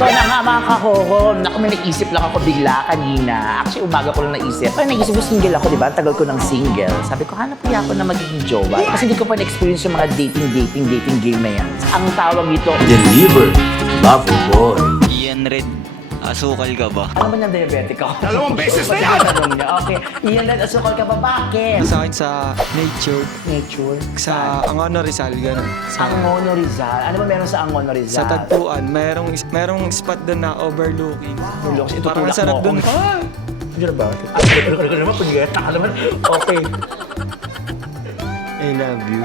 Eto na nga mga kahoror. Naku, may naisip lang ako bigla kanina. Actually, umaga ko lang naisip. Ay, naisip ko single ako, di ba? Tagal ko ng single. Sabi ko, hanap kaya ako na magiging jowa. Kasi hindi ko pa na-experience yung mga dating game na yan. Ang tawag ito, Deliver, Lover Boy. Ian Red, asukal ka ba? ano ba ng diabetic ako? Dalawang beses na yan! Tanong niya. Okay, iyan na, asukal ka ba? Bakit? Sa akin sa nature, Nature. sa Angono Rizal, gano'n. Angono Rizal. Ano ba meron sa Angono Rizal? Sa Tagpuan, merong spot doon na overlooking. Tulok, itutulak Parang sarap mo ako. doon. Ay! Diyan ba? Ano ka naman? Punyeta ka naman. Okay. I love you.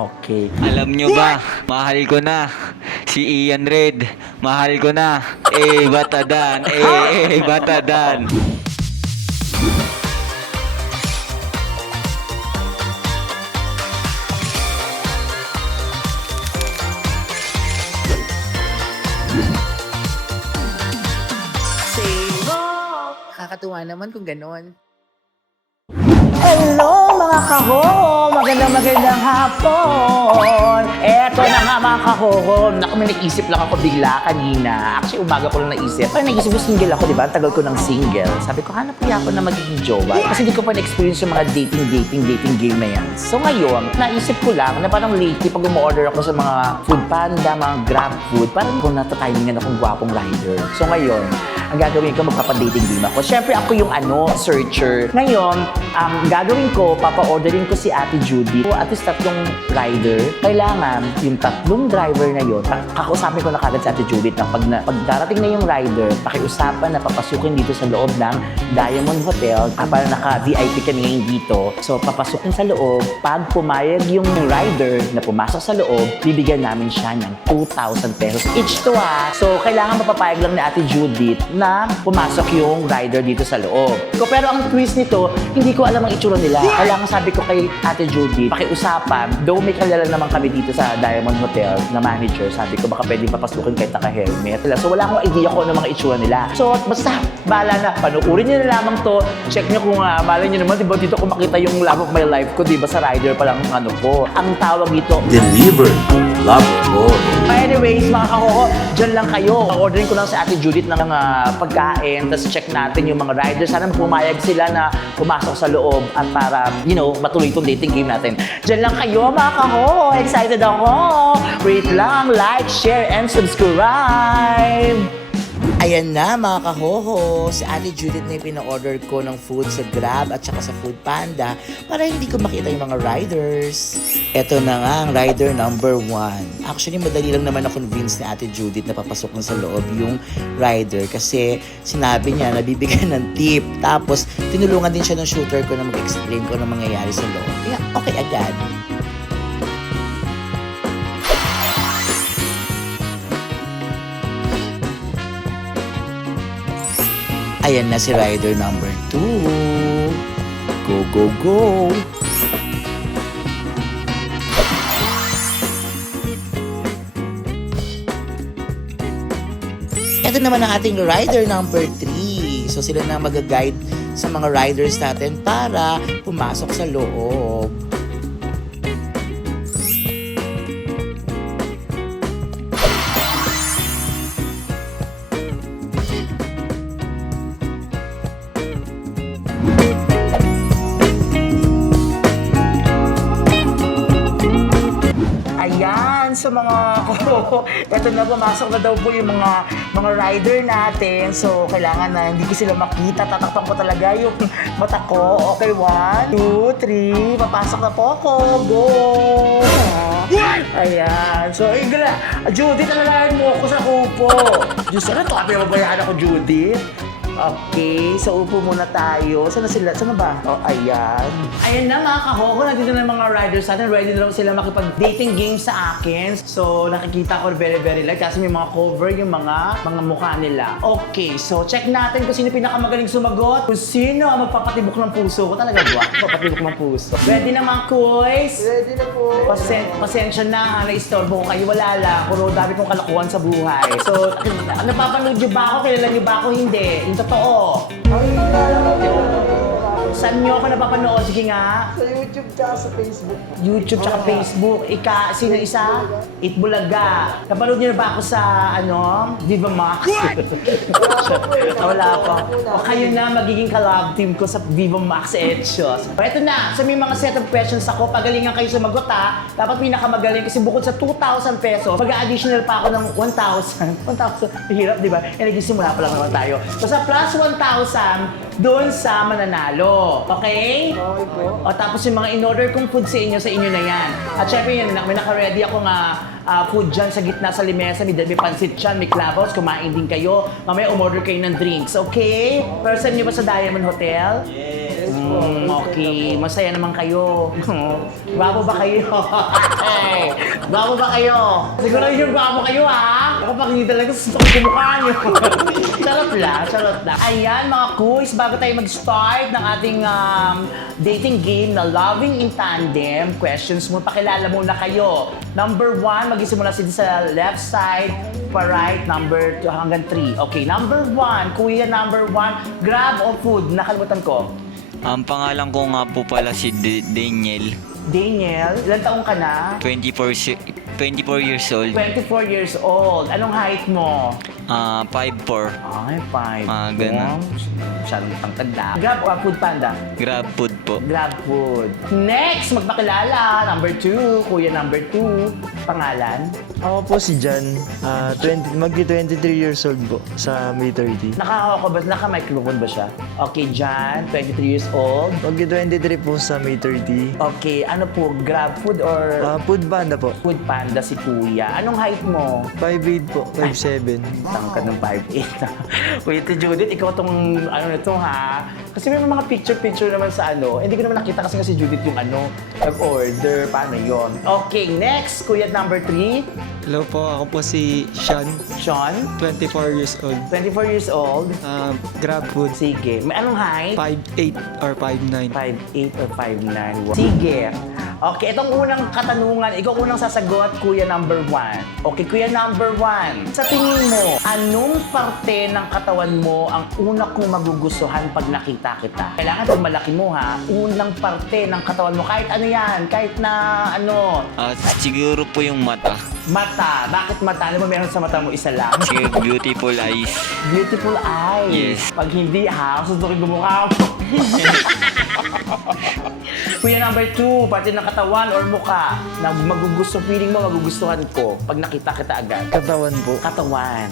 Okay. Alam nyo ba, mahal ko na. Si Ian Red, mahal ko na. Batadan, batadan. Kakatuwa naman kung ganon. Hello mga kahoror! Magandang hapon! Eto na nga mga kahoror. Naku, may naisip lang ako bigla kanina. Actually, umaga ko lang naisip. Ay, naisip ko single ako, di ba? Tagal ko ng single. Sabi ko, hanap kaya ako na magiging jowa. Kasi hindi ko pa na-experience yung mga dating game na yan. So ngayon, naisip ko lang na parang lately pag umu-order ako sa mga food panda, mga grab food, parang kung natatimingan akong gwapong rider. So ngayon, ang gagawin ko, magpapadating game ako. Siyempre, ako yung searcher. Ngayon, gagawin ko, papa-orderin ko si Ate Judy. O at least tatlong rider. Kailangan, yung tatlong driver na yun, kakausapin ko na kagad si Ate Judy na pag darating na yung rider, pakiusapan na papasukin dito sa loob ng Diamond Hotel. Para naka-VIP kami ngayon dito. So, papasukin sa loob. Pag pumayag yung rider na pumasok sa loob, bibigyan namin siya ng 2,000 pesos each to So, kailangan mapapayag lang ni Ate Judith na pumasok yung rider dito sa loob. Pero ang twist nito, hindi ko alam ang itsura nila. Kailangan sabi ko kay Ate Judith, pakiusapan, though may kilala naman kami dito sa Diamond Hotel na manager, sabi ko baka pwedeng papasukin kahit naka-helmet. So wala akong idea kung ano mga itsura nila. So basta, bahala na. Panukurin nyo na lamang to. Check nyo kung malay nyo naman, diba dito ko makita yung love of my life ko, diba sa rider pa lang ano ko. Ang tawag dito, Deliver, Lover Boy. anyways, mga kahoko, dyan lang kayo. Ordering ko lang sa Ate Judith ng pagkain, tapos check natin yung mga riders. Sana pumayag sila na pumasok sa loob at para, matuloy itong dating game natin. Dyan lang kayo, mga kahoko. Excited ako. Wait lang, like, share, and subscribe. Ayan na mga kahoho, si Ate Judith na yung pina-order ko ng food sa Grab at saka sa Food Panda para hindi ko makita yung mga riders. Ito na nga ang rider number 1. Actually, madali lang naman na-convince ni Ate Judith na papasok na sa loob yung rider kasi sinabi niya na bibigyan ng tip. Tapos, tinulungan din siya ng shooter ko na mag-explain ko ano mangyayari sa loob. Kaya, okay agad. Ayan na si rider number 2. Go, go, go! Ito naman ang ating rider number 3. So sila na mag-guide sa mga riders natin para pumasok sa loob. Ayan, sa mga eto na, pumasok na daw po yung mga rider natin. So, kailangan na hindi ko sila makita. Tatakpan ko talaga yung mata ko. Okay, 1, 2, 3. Papasok na po ako. Go! Ayan. So, Igla, Judith, alalayan mo ako sa upo. Diyos, ano to? Abi, mabayaan ako, Judith. Okay, so upo muna tayo. Saan na sila? Saan na ba? Oh, ayan. Ayan na mga kahoko, nandito na yung mga riders natin. Ready na lang sila makipag-dating game sa akin. So, nakikita ko very light kasi may mga cover yung mga mukha nila. Okay, so check natin kung sino pinakamagaling sumagot. Kung sino ang magpapatibok ng puso ko. Talaga ba? Magpapatibok ng puso. Ready na mga kuys? Ready na po. Pasensya na, na-istorbo ko kayo. Wala lang. Puro dami kong kalakuhan sa buhay. So, napapanood niyo ba ako? Kilala niyo ba ako? Hindi. Yung totoo. Saan nyo ako napapanood? Sige nga. Sa YouTube tsaka sa Facebook. YouTube tsaka Facebook. Sino isa? Itbulaga. Napanood niyo na ba ako sa, Viva Max? Wala pa. O kayo na, magiging collab team ko sa Viva Max Etchos. O eto na, so may mga set of questions ako. Pagalingan kayo sumagot ha. Dapat pinakamagaling kasi bukod sa 2,000 pesos, mag-additional pa ako ng 1,000. 1,000. Hirap, di ba? Eh, nagsisimula pa lang naman tayo. So sa plus 1,000, doon sa mananalo. Okay? Okay po. O tapos yung mga in-order kong food sa inyo na yan. At syempre yun, may naka-ready ako nga food dyan sa gitna sa limesa. May pansit dyan, may clubhouse, kumain din kayo. Mamaya umorder kayo ng drinks, okay? Person niyo ba sa Diamond Hotel? Yes po. Okay, masaya naman kayo. Bago ba kayo? Bago ba kayo? Siguro yung bago kayo ha? Ako pag hindi talaga gusto ko kumukha niyo. Charot lang. Ayan mga kuys, bago tayo mag-start ng ating dating game na Loving in Tandem, questions mo, pakilala muna kayo. Number 1, mag-isimula sila sa left side, pa-right, number 2 hanggang 3. Okay, number 1, kuya number 1, grab o food? Nakalimutan ko. Ang pangalan ko nga po pala si Daniel. Daniel, ilan taong ka na? 24 years old. 24 years old. Anong height mo? 5'4". Ay, 5. Ganun. Masyadong pangtanda. Grab o food panda? Grab food po. Grab food. Next, magpakilala. Number 2, kuya number 2. Pangalan? Ako po si Jan, magki-23 years old po sa May 30. Naka-microphone ba siya? Okay, Jan, 23 years old. Magki-23 po sa May 30. Okay, ano po, grab food or Food banda po. food panda si kuya? Anong height mo? 5'8 po, 5'7. Tangkad ng 5'8". Kuya Tito Judith, ikaw tong nito ha? Kasi may mga picture naman sa Hindi ko naman nakita kasi si Judith yung nag-order. Paano yon? Okay, next, kuya number 3. Hello po, ako po si Sean, Sean, 24 years old. 24 years old. Grab food, Sige, may anong height? 5'8 or 5'9. 5'8 or 5'9. Sige. Okay, itong unang katanungan, ikaw unang sasagot, kuya number 1. Okay, kuya number 1. Sa tingin mo, anong parte ng katawan mo ang una kong magugustuhan pag nakita kita? Kailangan pag malaki mo ha, unang parte ng katawan mo, kahit ano yan, kahit na Siguro po yung mata. mata. Bakit mata? Ano ba meron sa mata mo? Isa lang? Sige, beautiful eyes. Beautiful eyes. Yes. Pag hindi ha, susukin mo mukha mo. Kuya number 2, pati ng katawan or mukha na feeling mo magugustuhan ko pag nakita kita agad. Katawan po. Katawan.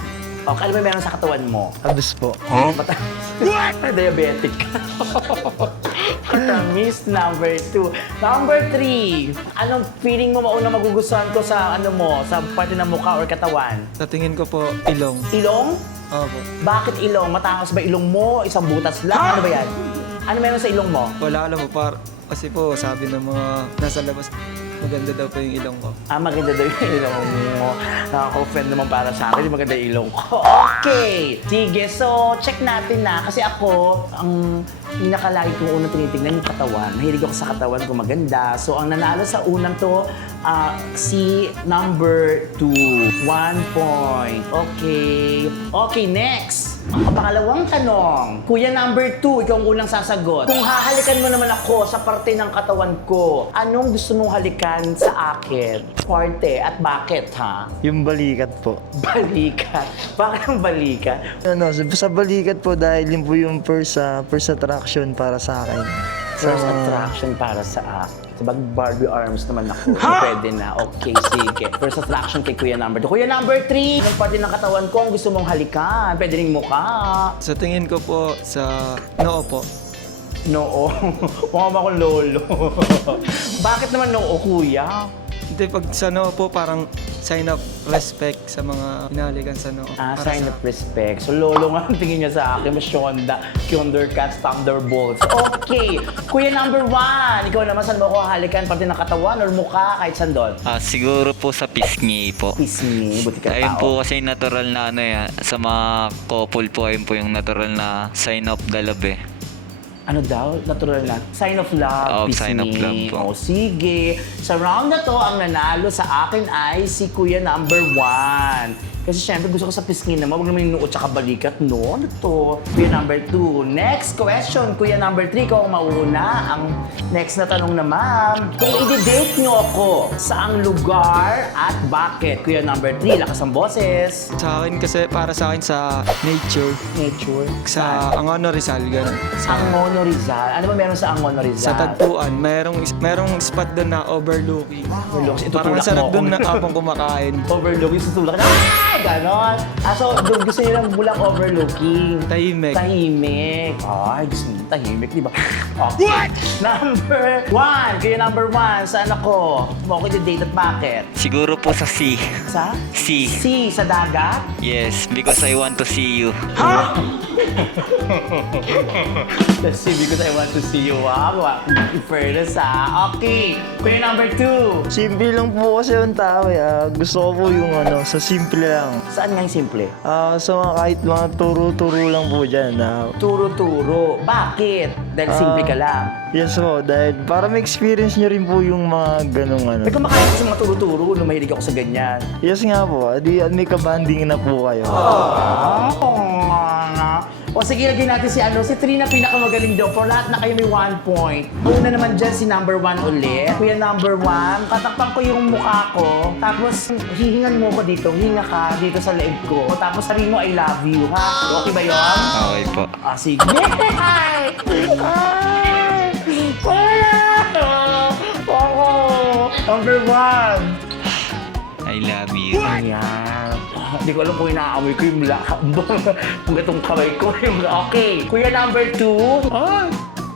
O, ano ba meron sa katawan mo? Abs po. Mata. Diabetic ka. Matamis, number 2. Number 3, anong feeling mo mauna magugustuhan ko sa sa parte ng mukha or katawan? Sa tingin ko po, ilong. Ilong? Opo. Bakit ilong? Matangos ba ilong mo? Isang butas lang? Ano ba yan? Ano meron sa ilong mo? Wala alam po, kasi po sabi ng mga nasa labas, maganda daw po yung ilong ko. Maganda daw yung ilong mo. Nakaka-offend naman para sa akin, maganda yung ilong ko. Okay! Sige, so check natin na. Kasi ako, ang pinakalagi kong unang tinitignan yung katawan. Mahilig ako sa katawan kung maganda. So ang nanalo sa unang to, si number 2. 1 point. Okay. Okay, next. Ang pangalawang tanong, kuya number 2, ikaw ang unang sasagot. Kung hahalikan mo naman ako sa parte ng katawan ko, anong gusto mong halikan sa akin? Parte at bakit ha? Yung balikat po. Balikat. Bakit ang balikat? Sa balikat po dahil yun po yung first attraction para sa akin. First attraction para sa akin. Sabag Barbie arms naman ako. Pwede na. Okay, sige. First attraction kay kuya number 2. Kuya number 3, anong parte ng katawan ko ang gusto mong halikan? Pwede rin mukha. Sa tingin ko po, sa noo po. Noo. Mukha mo akong lolo. Bakit naman noo, kuya? Hindi, pag sa noo po, parang sign of respect sa mga hinahalikan sa noo. Para Sign sa- of respect. So, lolo nga ang tingin niya sa akin. Mas Shonda, Thundercats, Thunderbolts. Okay. Kuya number 1, ikaw naman saan mo ako halikan? Parte ng katawan or mukha? Kahit saan doon? Siguro po sa pisngi po. Pisngi, buti ka Ayun tao. po kasi natural na sa mga couple po, ayun po yung natural na sign of the love eh. Ano daw? Natural na. Sign of love. Sign of love po. O, sige. Sa round na to, ang nanalo sa akin ay si Kuya number 1. Kasi syempre gusto ko sa pisngin naman, huwag naman yung noo tsaka balikat, no? Ano to? Kuya number 2. Next question, Kuya number 3, ikaw ang mauuna. Ang next na tanong naman, kung i-date nyo ako, saang lugar at bakit? Kuya number 3, lakas ang boses. Sa akin kasi, para sa akin sa nature, Nature. sa Angono Rizal, ganun. Angono Rizal. Ano ba meron sa Angono Rizal? Sa Tagpuan, merong spot doon na overlooking. Overlooking. Parang Itutulak ang sarap mo doon ako. na habang kumakain. Overlooking, susulak ka na. Ay, ganon. So, doon gusto nyo lang bulang overlooking. Tahimik. Tahimik. Ay, gusto nyo tahimik, di ba? Okay. What? Number 1. Kaya number 1, saan ako? Mo ako date at bakit? Siguro po sa sea. Sa? Sea. Sea, sa dagat? Yes, because I want to see you. The sea, because I want to see you. Wow, in fairness Okay. Kaya number 2. Simple lang po kasi yung tao eh. Gusto ko po yung sa simple lang. Saan nga yung simple? Sa mga kahit mga turo-turo lang po dyan. Turo-turo. Bakit? Dahil simple ka lang. Yes po, dahil para ma-experience nyo rin po yung mga ganong May kumakain ko sa mga turo-turo nung mahilig ako sa ganyan. Yes nga po, di may kabanding na po kayo. O sige, lagyan natin si Trina pinakamagaling daw. For lahat na kayo may 1 point. Una naman dyan si number 1 ulit. Kuya number 1, katakpan ko yung mukha ko. Tapos hihingan mo ko dito. Hinga ka dito sa leeg ko. Tapos sabihin mo, I love you, ha? Okay ba yun? Okay po. Sige. Ay! Number 1. I love you. Ayan. Hindi ko alam kung inaamoy ko yung kung itong kamay ko. Okay. Kuya number 2. Ay!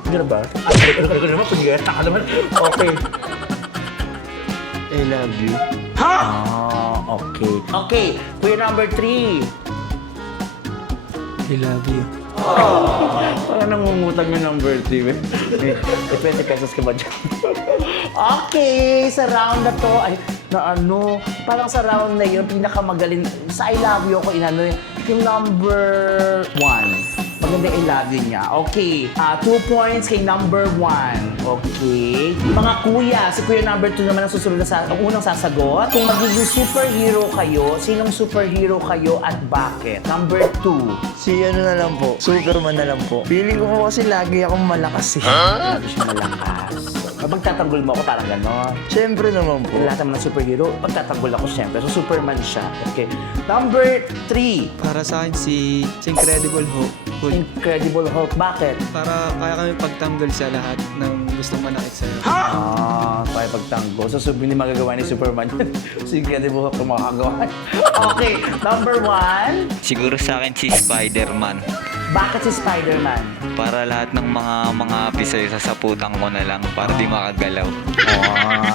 Hindi na ba? Ano ka naman? Punyeta ka naman. Okay. I love you. Okay. Okay. Kuya number 3. I love you. Parang nangungutang yung number 3. May 20 pesos ka ba dyan? Okay, sa round na to, parang sa round na yun, pinakamagaling, sa I love you ako yung number 1. Maganda I love you niya. Okay, 2 points kay number 1. Okay. Mga kuya, si kuya number 2 naman ang susunod ang unang sasagot. Kung magiging superhero kayo, sinong superhero kayo at bakit? Number 2. Si na lang po, Superman na lang po. Feeling ko po kasi lagi akong malakas eh. Lagi siya malakas. Pagtatanggol mo ako, parang gano'n. Siyempre naman po. Lahat naman ng superhero, pagtatanggol ako siyempre. So, Superman siya. Okay. Number 3. Para sa akin, si Incredible Hulk. Incredible Hulk. Bakit? Para kaya kami pagtanggol sa lahat ng gustong manakit sa'yo. Kaya pagtanggol. So, hindi magagawa ni Superman yun. So, Incredible Hulk ang makakagawa. Okay. Number 1. Siguro sa akin si Spider-Man. Bakit si Spider-Man? Para lahat ng mga pisoy sasaputan ko na lang para di makagalaw.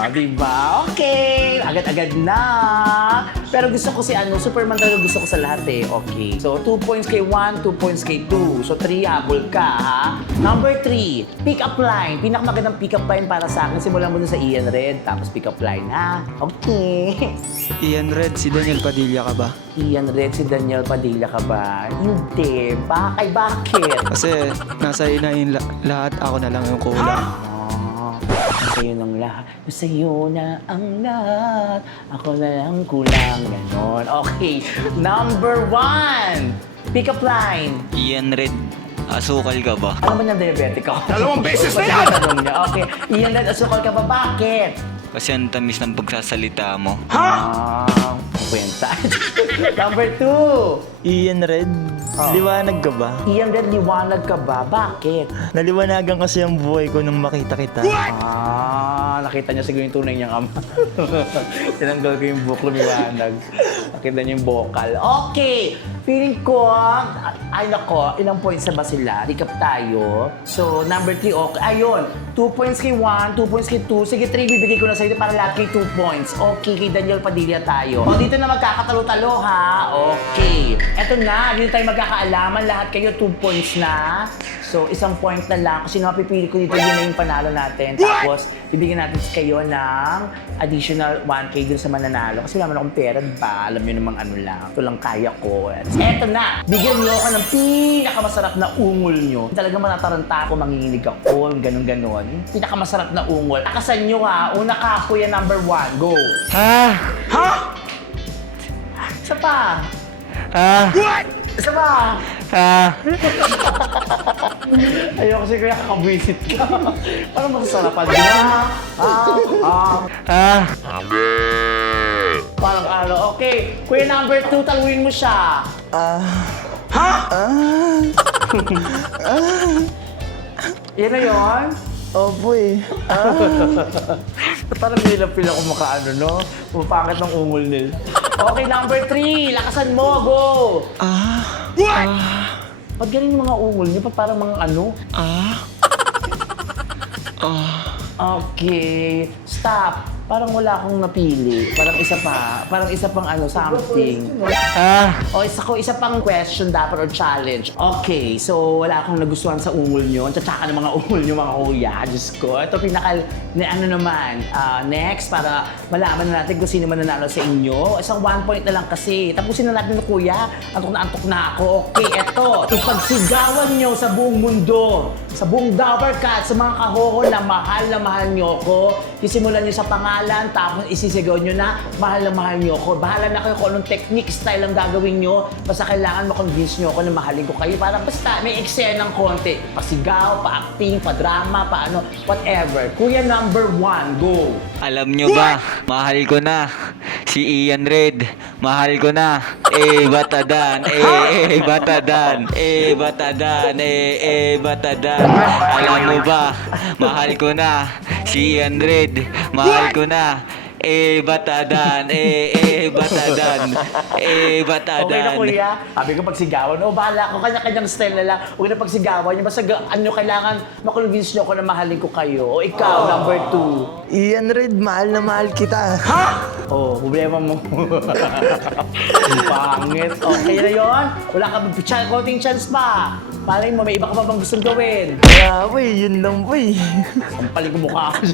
Diba? Okay. Agad-agad na. Pero gusto ko si Superman talaga gusto ko sa lahat eh. Okay. So, 2 points kay 1, 2 points kay 2. So, 3 habol ka, ha? Number 3, pick-up line. Pinakamagandang pick-up line para sa akin. Simulan mo dun sa Ian Red, tapos pick-up line, ha? Okay. Ian Red, si Daniel Padilla ka ba? Ian Red, si Daniel Padilla ka ba? Hindi. Bakit? Kasi nasa ina yung lahat, ako na lang yung kulang. Sa'yo ng lahat. Sa'yo na ang lahat. Ako na lang kulang. Ganon. Okay. Number 1. Pick up line. Ian Red, asukal ka ba? Ano ba niyang diabetic ako? Dalawang beses na yan! Okay. Ian Red, asukal ka ba? Bakit? Kasi ang tamis ng pagsasalita mo. Kwenta. Number 2. Ian Red, liwanag ka ba? Ian Red, liwanag ka ba? Bakit? Naliwanagan kasi ang buhay ko nung makita kita. Nakita niya siguro yung tunay niyang ama. Tinanggal ko yung buhok, lumiwanag. Nakita niya yung vocal. Okay! Feeling ko, ay nako, ilang points na ba sila? Recap tayo. So, number 3, okay. Ayun, 2 points kay 1, 2 points kay 2. Sige, 3, bibigay ko na sa'yo para lahat kay 2 points. Okay, kay Daniel Padilla tayo. O, dito na magkakatalo-talo, ha? Okay. Eto na, dito tayo magkakaalaman. Lahat kayo, 2 points na. So, 1 point na lang. Kung sino mapipili ko dito, yun na yung panalo natin. Tapos, bibigyan natin kayo ng additional 1K dun sa mananalo. Kasi wala man akong pera, diba? Alam nyo namang ano lang. Ito lang kaya ko. Eto na! Bigyan nyo ako ng pinakamasarap na ungol nyo. Talagang matataranta ako, manginginig ako, ganon-ganon. Pinakamasarap na ungol. Takasan nyo ha. Una ka, kuya number 1. Go! Isa pa. Isa pa. Ayoko kasi kaya kakabwisit ka. Parang masasarapan na. Parang ano, okay. Kuya number 2, taluin mo siya. Yan na yun? Opo eh. Parang nilapil ako makaano, no? Pumapakit ng ungol nila. Okay, number 3. Lakasan mo, go! Ba't ganun yung mga ungol niyo? Ba't parang mga ano? Okay. Stop. Parang wala akong napili. Parang isa pa. Parang isa pang ano, something. O, isa pang question dapat or challenge. Okay, so wala akong nagustuhan sa ungol nyo. Ang tsaka ng mga ungol nyo, mga kuya. Diyos ko. Ito ano naman. Next, para malaman na natin kung sino man nanalo sa inyo. Isang 1 point na lang kasi. Tapusin na natin na kuya. Antok na ako. Okay, eto. Ipagsigawan nyo sa buong mundo. Sa buong Dowercat, sa mga kahoho na mahal nyo ako. Isimulan nyo sa pangalan, tapos isisigaw nyo na mahal nyo ako. Bahala na kayo kung anong technique, style ang gagawin nyo. Basta kailangan makonvince nyo ako na mahalin ko kayo. Parang basta may eksenang konti. Pasigaw, pa-acting, pa-drama, pa-ano, whatever. Kuya number 1, go! Alam nyo ba, mahal ko na si Ian Red. Mahal ko na. Batadan. Batadan. Batadan. Batadan. Alam mo ba, mahal ko na si Ian Red. Mahal ko na. Batadan. Batadan. Batadan. Okay na kuya, sabi ko pagsigawan, bahala ko, kanya-kanyang style na lang. Huwag na pagsigawan nyo, basta kailangan makonvince nyo ako na mahalin ko kayo. O ikaw, number 2. Ian Red, mahal na mahal kita. Problema mo. Ang pangit. Okay na yun? Wala ka ba konting chance pa? Malay mo, may iba ka pa bang gustong gawin? Kaya po eh, yun lang po eh. Sampalin ko mukha ko.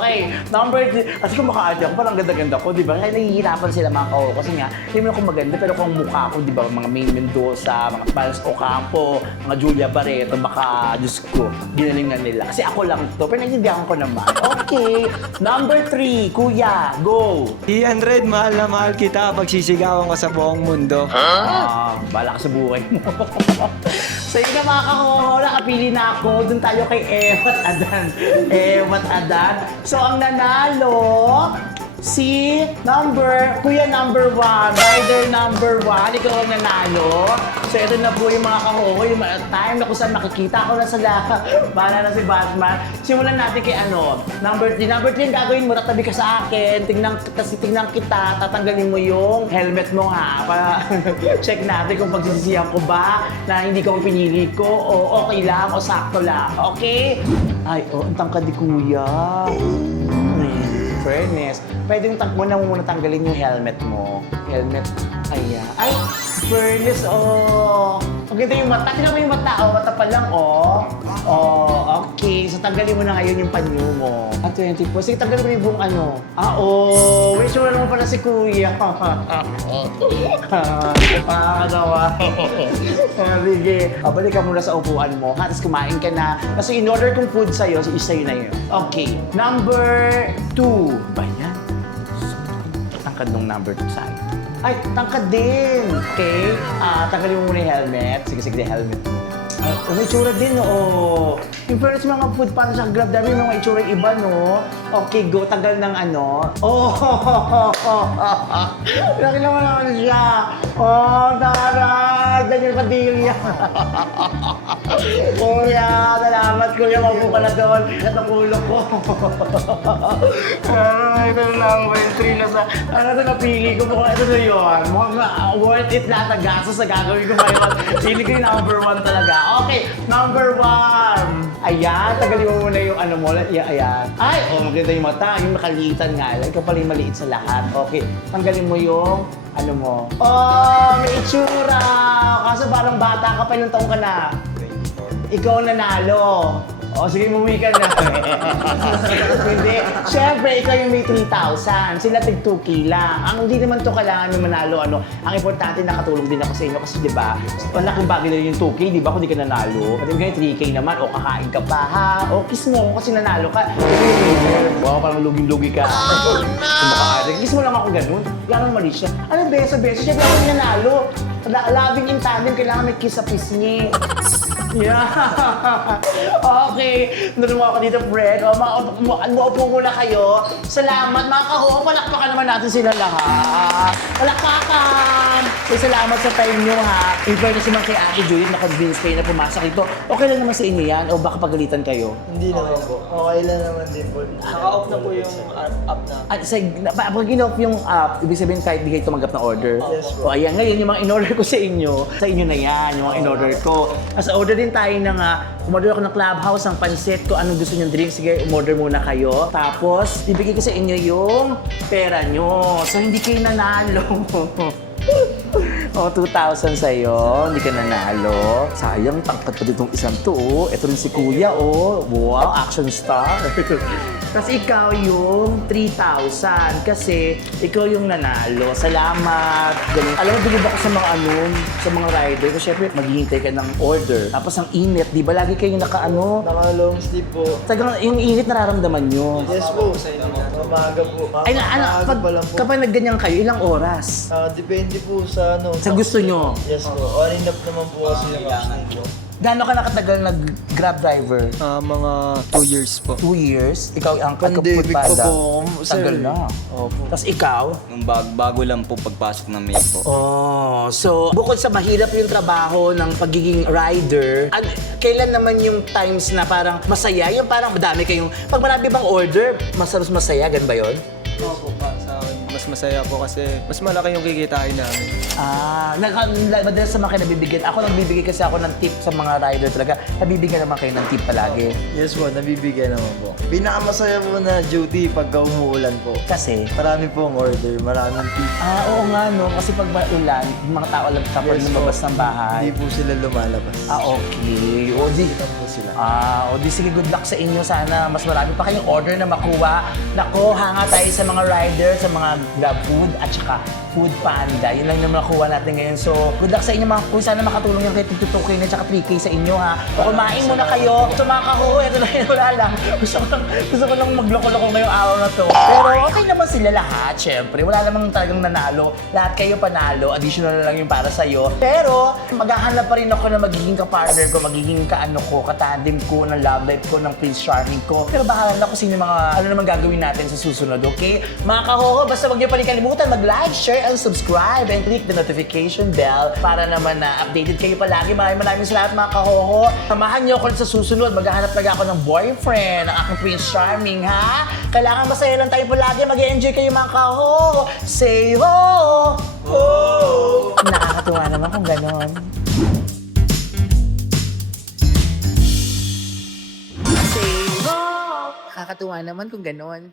Okay, number 3. Kasi kung mukha ako, parang ganda-ganda ko, di ba? Kaya nahihirapan sila mga kaho. Kasi nga, hindi mo ako maganda, pero kung mukha ko, di ba? Mga May Mendoza, mga Pals Ocampo, mga Julia Barreto, baka, Diyos ko, ginalingan nila. Kasi ako lang to, pero naiintindihan ko naman. Okay, number 3, kuya, go! Ian Red, mahal na mahal kita. Pagsisigawan ka sa buong mundo. Bala ka sa buhay mo. So yun na mga kahoho, nakapili na ako. Doon tayo kay Ewat Adan. Ewat Adan. So ang nanalo, si Kuya number 1, rider number 1, ikaw ang nanalo. So ito na po yung mga kahoho, yung time na kung saan makikita ko na sila. Bahala na si Batman. Simulan natin kay number 3. Number 3 ang gagawin mo, tatabi ka sa akin, tingnan kita, tatanggalin mo yung helmet mo ha, para check natin kung pagsisisihan ko ba na hindi ko pinili ko o okay lang o sakto lang. Okay? Ay, ang tangkad ni Kuya. Fairness. Pwede muna tanggalin yung helmet mo. Helmet. Ayan. Ay! Fairness, Ang ganda yung mata. Tingnan mo yung mata, mata pa lang, okay. So, tanggalin mo na ngayon yung panyo mo. 24. Sige, tanggalin mo yung buong Wish mo naman pala si Kuya. Pakakagawa. Sige. Balik ka muna sa upuan mo. Tapos kumain ka na. Kasi in order kong food sa'yo, sa'yo na yun. Okay. Number 2. Ba yan? Tangkad nung number 2 sa'yo. Ay, tangkad din! Okay? Tanggalin mo muna yung helmet. Sige, helmet mo. May itsura din, Yung fairness mga food para sa grab, dami yung mga itsura iba, Okay, go. Tanggal ng Laki naman siya. Taray! Daniel Padilla. Kuya, salamat kuya. Mabuo ka na doon. At ulo ko. Ito na number 3 na sa... Ito napili ko. Mukhang ito na yun. Mukhang worth it lahat ang gastos sa gagawin ko ngayon. Pili ko yung number 1 talaga. Okay, number 1. Ayan, tagalin mo muna yung mo. Ayan. Ay, maganda yung mata. Yung makaliitan nga. Ikaw pala yung maliit sa lahat. Okay, tanggalin mo yung mo. May itsura. Kaso parang bata ka pa, ilang taong ka na? Ikaw nanalo. O, sige, umuwi ka na. Hindi. Siyempre, ikaw yung may 3,000. Sila tig 2K lang. Ang hindi naman to kailangan yung manalo. Ang importante, nakatulong din ako sa inyo. Kasi, di ba, malaking bagay na yung 2K, di ba, kung di ka nanalo. At yung 3K naman, o kakain ka pa, ha? O, kiss mo ako kasi nanalo ka. Ito yung winner. Wow, parang luging-lugi ka. Kiss mo lang ako ganun. Gano'n mali siya. Ano, beso-beso? Siyempre ako yung nanalo. Loving in tandem, kailangan may kiss sa pisngi. Yeah. Okay. Doon mo ako dito, Fred. O, maupo muna kayo. Salamat, mga kaho. Palakpakan naman natin sila lahat. Palakpakan! So, salamat sa time nyo, ha. In fairness naman kay Ate Judith, na-convince kayo na pumasok ito. Okay lang naman sa inyo yan? O baka pagalitan kayo? Hindi naman po. Okay lang naman din po. Naka-off na po yung app na. At pag gin-off yung app, ibig sabihin kahit di kayo tumanggap ng order. Yes, po. O ayan, ngayon yung mga in-order ko sa inyo na yan, yung mga in-order ko. As order din tayo ng, umorder ako ng Clubhouse, ang pansit ko, anong gusto nyong drink, sige, umorder muna kayo. Tapos, ibigay ko sa inyo yung pera nyo. So, hindi kayo nanalo. O, 2,000 sa'yo, hindi ka nanalo. Sayang, tangkat pa ditong isang to, oh. Ito rin si Kuya, oh. Wow, action star. Tapos ikaw yung 3,000 kasi ikaw yung nanalo. Salamat. Ganun. Alam mo, bilib ako sa mga sa mga rider. Kasi syempre, maghihintay ka ng order. Tapos ang init, di ba? Lagi kayong Naka-long sleeve po. Tagang yung init nararamdaman nyo. Yes po. Umaga po. Ay, Maaga pa lang po. kapag nagganyan kayo, ilang oras? Depende po sa Sa gusto nyo. Yes po. On and off naman po kasi yung option po. Gaano ka nakatagal nag-Grab driver? Mga 2 years po. 2 years? Ikaw ang Pandemic pa Foodpanda. po, sir. Tagal na. Opo. Tapos ikaw? Nung bago lang po pagpasok ng mail po. Oh, so bukod sa mahirap yung trabaho ng pagiging rider, kailan naman yung times na parang masaya? Yung parang madami kayong, pag marami bang order, masaya, gan ba yun? Opo, para sa akin. Mas masaya po kasi mas malaki yung kikitain namin. Madalas naman kayo nabibigyan. Ako nagbibigay kasi ako ng tip sa mga rider talaga. Nabibigyan naman kayo ng tip palagi. Yes po, nabibigyan naman po. Pinakamasaya po na duty pagka umuulan po. Kasi, Marami pong order, maraming tip. oo nga no, kasi pag maulan, yung mga tao lang kapag Yes, lumabas po. ng bahay. Hindi po sila lumalabas. Okay. O di, po sila. o di sige, good luck sa inyo. Sana mas marami pa kayong order na makuha. Nako, hanga tayo sa mga rider, sa mga Grab Food at saka Food Panda. Yun lang yung makuha natin ngayon. So, good luck sa inyo mga kuya. Sana makatulong yung kay 2K na tsaka 3K sa inyo, ha. O kumain muna kayo. Ito mga kaho, ito na yun, wala lang. Gusto ko lang magloko-loko ngayong araw na to. Pero okay naman sila lahat, syempre. Wala namang talagang nanalo. Lahat kayo panalo. Additional na lang yung para sa'yo. Pero, maghahanap pa rin ako na magiging ka-partner ko, magiging ka-tandem ko, ng love life ko, ng Prince Charming ko. Pero bahala na kung sino mga, ano naman gagawin natin sa susunod, okay? Mga kahoho, basta wag niyo pa rin kalimutan mag-like, share, and subscribe, and click the notification bell para naman na updated kayo palagi. Maraming salamat mga kahoho. Samahan niyo ako sa susunod. Maghahanap talaga ako ng boyfriend, ng aking Prince Charming, ha? Kailangan masaya lang tayo palagi. Mag-enjoy kayo mga kahoho. Say ho! Ho! Nakakatuwa naman kung ganon. Say ho! Nakakatuwa naman kung ganon.